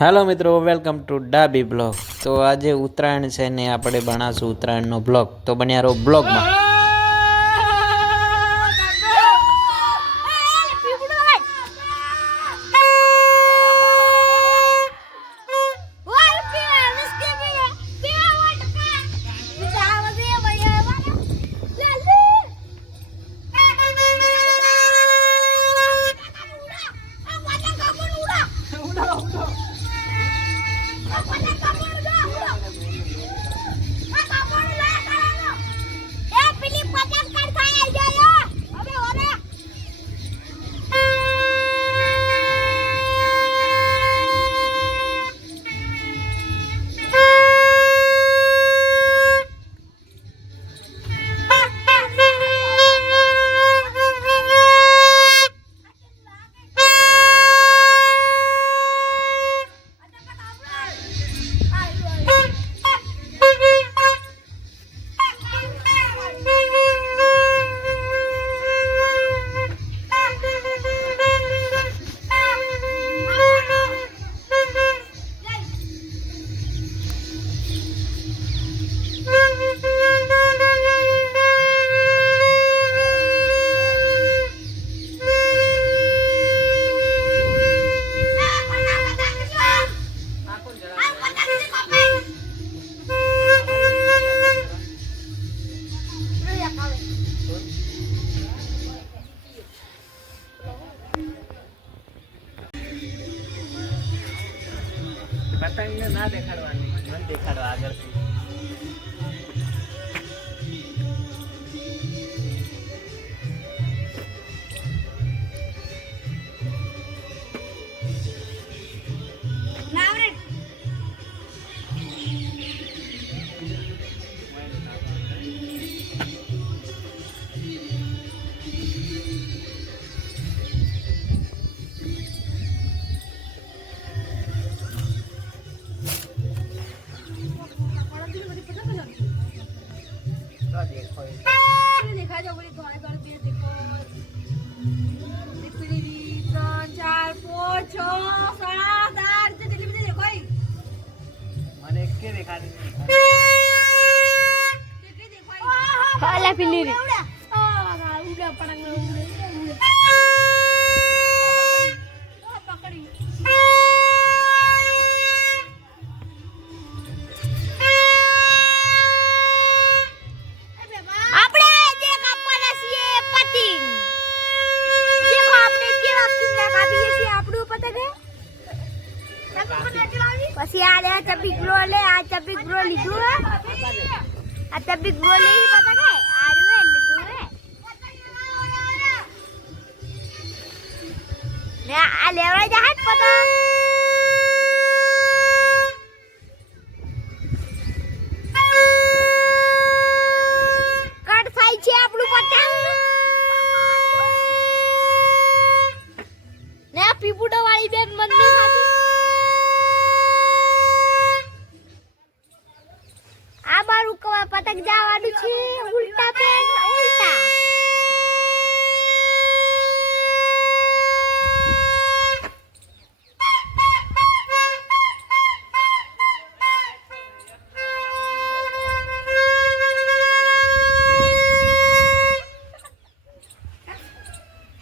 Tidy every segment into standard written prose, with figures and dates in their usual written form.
Hello मित्रों, welcome to dobby blog. तो आज उत्तरायण से ने આપણે બનાવશું ઉત્તરાયણનો બ્લોગ। તો બન્યા રહો બ્લોગમાં। पतंग ना देखाड़वानी, मन देखाड़वा આગળથી। देखा जो बड़ी थोड़े थोड़े पेड़ देखो, पिली 3 4 5 6 7 8 जल्दी जल्दी देखो ही मैंने एक के देखा नहीं देखो ही हाला पिली रे उड़ा पड़ंग उड़ा पकड़ी પછી આ ચપી ગ્રો લે આ ચપી ગ્રો લીધું હે આ ચપી ગ્રો લે પતા કે આ રે લીધું હે ને આ લેવા જા હાથ પતા કટ થાય છે આપણું પતંગ ને પીપુડો વાળી બેન મંદિર સાથે પતંગ જવાનું છે ઉલટા પેન ઉલટા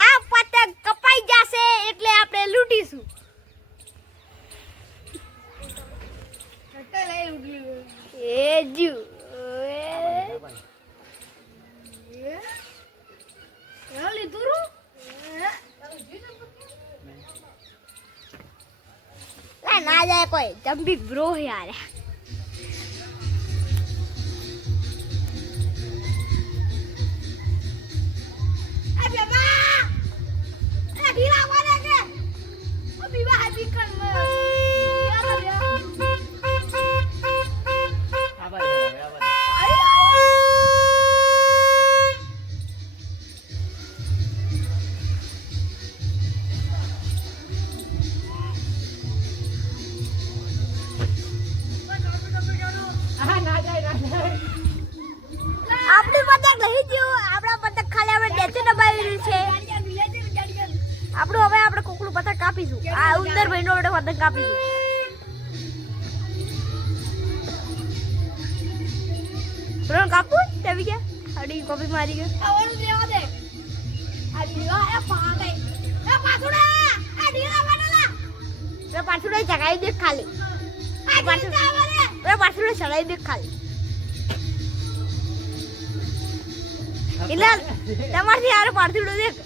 આ પતંગ કપાઈ જશે એટલે આપણે લૂટીશું એ જુ ना जाए कोई जब भी ब्रो है यार अबे मां ए ढीला मारे के अभी बाहर निकल આપણું હવે આપણે કોકલું પતંગ કાપીશું આ ઉંદર ભાઈનો પતંગ કાપીશું રોન કાપુ તેવી કે આડી કોપી મારી ગયો આવવાનું દેવા દે આડી એ પાડે એ પાછુડા આડી આવવાના એ પાછુડા ચગાઈ દે ખાલી આ પાછુડા આવવાને એ પાછુડા ચડાઈ દે ખાલી ઇલા તમારથી યાર પાછુડા દેખ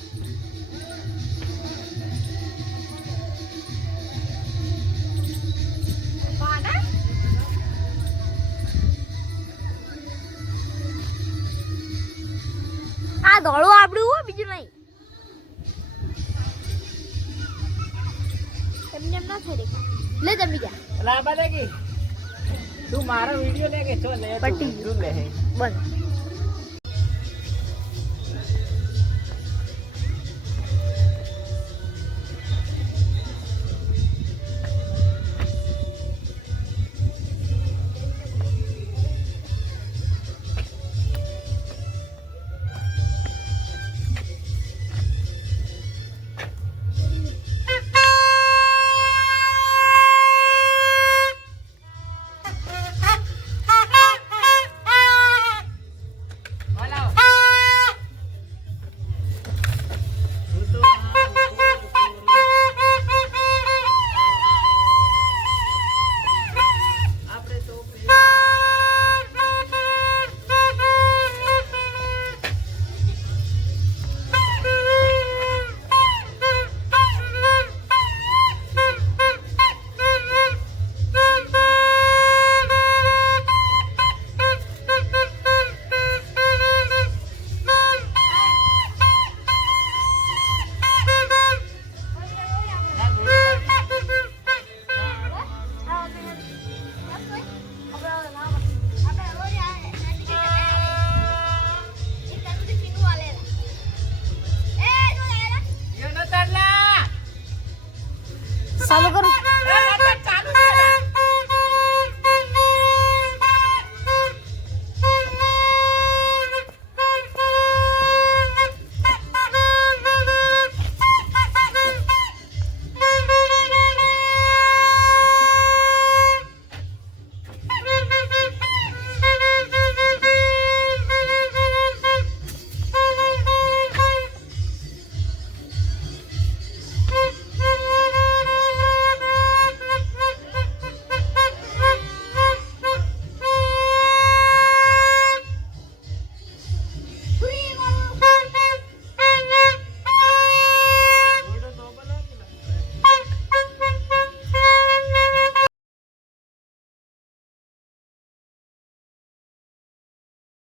આ દોડો આપણું હો બીજું નહીં એમને એમ ના થઈ રે લે જમી જા લાબા દે કે તું મારો વિડિયો લે કે ચો લે પટ્ટી તું લે બંધ ચાલુ કરું